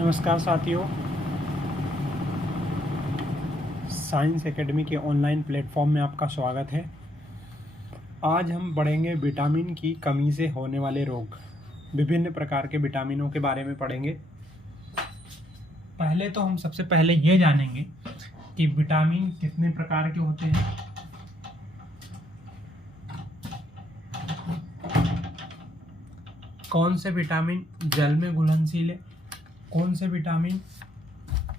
नमस्कार साथियों, science academy के ऑनलाइन प्लेटफॉर्म में आपका स्वागत है। आज हम पढ़ेंगे विटामिन की कमी से होने वाले रोग। विभिन्न प्रकार के विटामिनों के बारे में पढ़ेंगे। पहले तो हम सबसे पहले ये जानेंगे कि विटामिन कितने प्रकार के होते हैं। कौन से विटामिन जल में घुलनशील है, कौन से विटामिन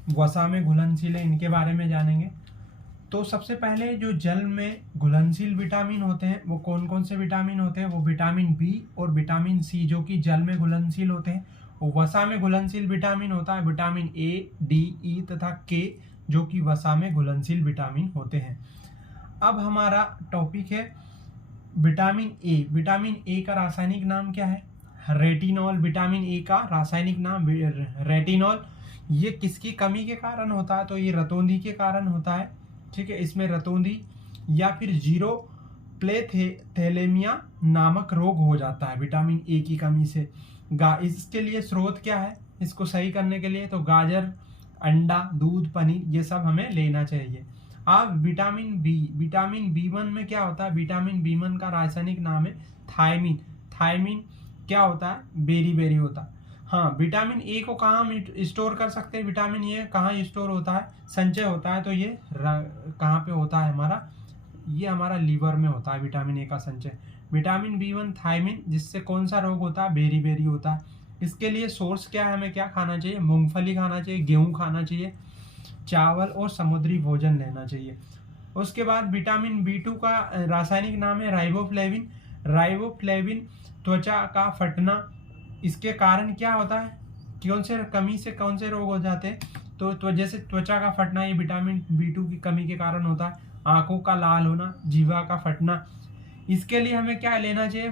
वसा में घुलनशील है, इनके बारे में जानेंगे। तो सबसे पहले जो जल में घुलनशील विटामिन होते हैं वो कौन कौन से विटामिन होते हैं, वो विटामिन बी और विटामिन सी जो कि जल में घुलनशील होते हैं। और वसा में घुलनशील विटामिन होता है विटामिन ए, डी, ई तथा के जो कि वसा में घुलनशील विटामिन होते हैं। अब हमारा टॉपिक है विटामिन ए। विटामिन ए का रासायनिक नाम क्या है? रेटिनॉल। विटामिन ए का रासायनिक नाम रेटिनॉल। ये किसकी कमी के कारण होता है? तो ये रतौंधी के कारण होता है। ठीक है, इसमें रतौंधी या फिर जीरो प्लेथैलेमिया नामक रोग हो जाता है विटामिन ए की कमी से। इसके लिए स्रोत क्या है इसको सही करने के लिए? तो गाजर, अंडा, दूध, पनीर ये सब हमें लेना चाहिए। अब विटामिन बी। विटामिन बी1 में क्या होता है? विटामिन बी1 का रासायनिक नाम है थायमिन। थायमिन क्या होता है? बेरी बेरी होता है। हाँ, विटामिन ए को कहाँ हम स्टोर कर सकते हैं? विटामिन ए कहाँ स्टोर होता है, संचय होता है? तो ये कहाँ पे होता है हमारा? ये हमारा लीवर में होता है विटामिन ए का संचय। विटामिन बी1 थायमिन, जिससे कौन सा रोग होता है? बेरी बेरी होता है। इसके लिए सोर्स क्या है? हमें क्या खाना चाहिए? मूंगफली खाना चाहिए, गेहूँ खाना चाहिए, चावल और समुद्री भोजन लेना चाहिए। उसके बाद विटामिन बी2 का रासायनिक नाम है राइबोफ्लेविन। राइबोफ्लेविन त्वचा का फटना, इसके कारण क्या होता है? कौन से कमी से कौन से रोग हो जाते हैं? तो जैसे त्वचा का फटना ये विटामिन बी2 की कमी के कारण होता है। आंखों का लाल होना, जीवा का फटना। इसके लिए हमें क्या लेना चाहिए?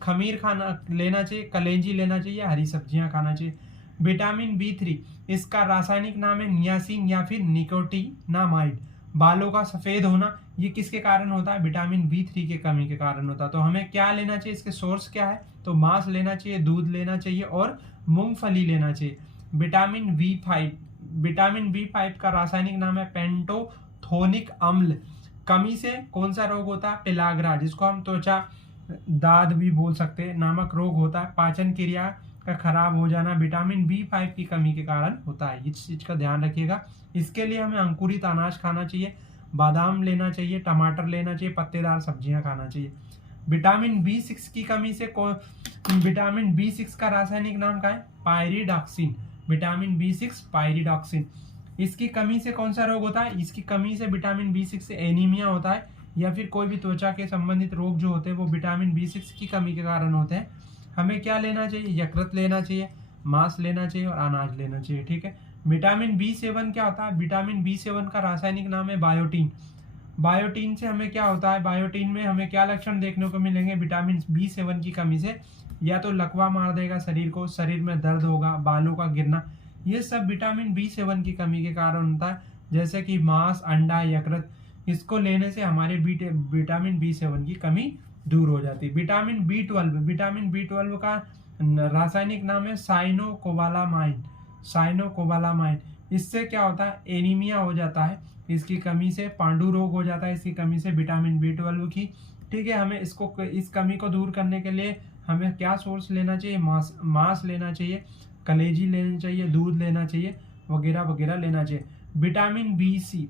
खमीर खाना लेना चाहिए, कलेंजी लेना चाहिए, हरी सब्जियां खाना चाहिए। विटामिन बी3, इसका रासायनिक नाम है नियासिन या फिर निकोटिनामाइड। बालों का सफेद होना ये किसके कारण होता है? विटामिन बी3 के कमी के कारण होता है। तो हमें क्या लेना चाहिए? इसके सोर्स क्या है? तो मांस लेना चाहिए, दूध लेना चाहिए और मूंगफली लेना चाहिए। Vitamin B5. विटामिन बी5 का रासायनिक नाम है पेंटोथोनिक अम्ल। कमी से कौन सा रोग होता है? पेलाग्रा, जिसको हम त्वचा दाद भी बोल सकते हैं, नामक रोग होता है। पाचन क्रिया का खराब हो जाना विटामिन बी5 की कमी के कारण होता है। इस चीज का ध्यान रखिएगा। इसके लिए हमें अंकुरित अनाज खाना चाहिए, बादाम लेना चाहिए, टमाटर लेना चाहिए, पत्तेदार सब्जियां खाना चाहिए। विटामिन बी6 की कमी से विटामिन बी6 का रासायनिक नाम क्या है? पायरिडॉक्सिन। विटामिन बी6 पायरिडॉक्सिन। इसकी कमी से कौन सा रोग होता है? इसकी कमी से विटामिन बी6 से एनीमिया होता है या फिर कोई भी त्वचा के संबंधित रोग जो होते हैं वो विटामिन बी6 की कमी के कारण होते हैं। हमें क्या लेना चाहिए? यकृत लेना चाहिए, मांस लेना चाहिए और अनाज लेना चाहिए। ठीक है। विटामिन बी7 क्या होता है? विटामिन बी7 का रासायनिक नाम है बायोटीन। बायोटीन से हमें क्या होता है? बायोटीन में हमें क्या लक्षण देखने को मिलेंगे विटामिन बी7 की कमी से? या तो लकवा मार देगा शरीर को, शरीर में दर्द होगा, बालों का गिरना, ये सब विटामिन बी7 की कमी के कारण होता है। जैसे कि मांस, अंडा, यकृत, इसको लेने से हमारे विटामिन बी7 की कमी दूर हो जाती है। Vitamin B12. विटामिन बी12 का रासायनिक नाम है साइनोकोबालामाइन। साइनोकोबालामाइन। इससे क्या होता है? एनीमिया हो जाता है। इसकी कमी से पांडु रोग हो जाता है, इसकी कमी से विटामिन बी12 की। ठीक है, हमें इस कमी को दूर करने के लिए हमें क्या सोर्स लेना चाहिए? मांस लेना चाहिए, कलेजी लेना चाहिए, दूध लेना चाहिए, वगैरह वगैरह लेना चाहिए। Vitamin B C.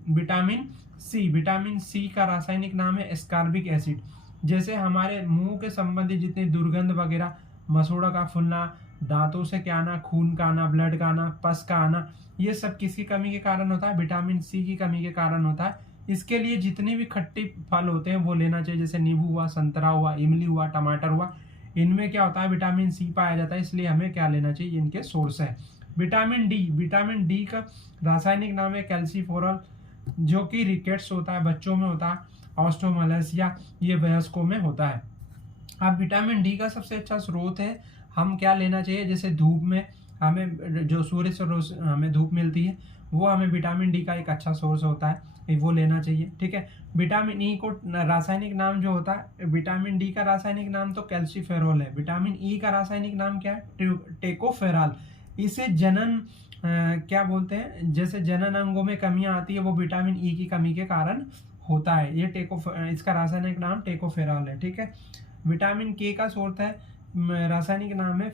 Vitamin C का रासायनिक नाम है एस्कॉर्बिक एसिड। जैसे हमारे मुंह के संबंधित जितनी दुर्गंध वगैरह, मसूड़ा का फूलना, दांतों से क्या आना, खून का आना, ब्लड का आना, पस का आना, ये सब किसकी कमी के कारण होता है? विटामिन सी की कमी के कारण होता है। इसके लिए जितने भी खट्टे फल होते हैं वो लेना चाहिए, जैसे नींबू हुआ, संतरा हुआ, इमली हुआ, टमाटर हुआ। इनमें क्या होता है? विटामिन सी पाया जाता है, इसलिए हमें क्या लेना चाहिए? इनके सोर्स है। Vitamin D. विटामिन डी का रासायनिक नाम है कैल्सीफेरॉल, जो कि रिकेट्स होता है, बच्चों में होता है, ऑस्टोमलेशिया ये वयस्कों में होता है। अब विटामिन डी का सबसे अच्छा स्रोत है, हम क्या लेना चाहिए? जैसे धूप में हमें जो सूर्य से हमें धूप मिलती है वो हमें विटामिन डी का एक अच्छा सोर्स होता है, वो लेना चाहिए। ठीक है। विटामिन ई को रासायनिक नाम जो होता है, विटामिन डी का रासायनिक नाम तो कैल्सीफेरॉल है। विटामिन ई का रासायनिक नाम क्या है? टेकोफेराल। इसे जनन क्या बोलते हैं, जैसे जनन अंगों में कमियां आती है वो विटामिन ई की कमी के कारण होता है। ये इसका रासायनिक नाम टेकोफेरॉल है, ठीक है। विटामिन के का सोर्स है, रासायनिक नाम है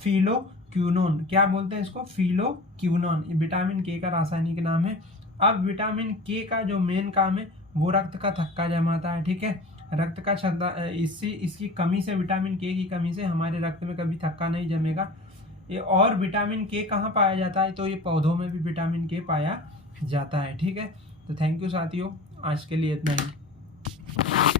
फिलोक्विनोन। क्या बोलते हैं इसको? फिलोक्विनोन। विटामिन के का रासायनिक नाम है। अब विटामिन के का जो मेन काम है वो रक्त का थक्का जमाता है, ठीक है। रक्त का क्षमता, इसकी कमी से, विटामिन के की कमी से हमारे रक्त में कभी थक्का नहीं जमेगा। ये और विटामिन के कहाँ पाया जाता है? तो ये पौधों में भी विटामिन के पाया जाता है, ठीक है। तो थैंक यू साथियों, आज के लिए इतना ही।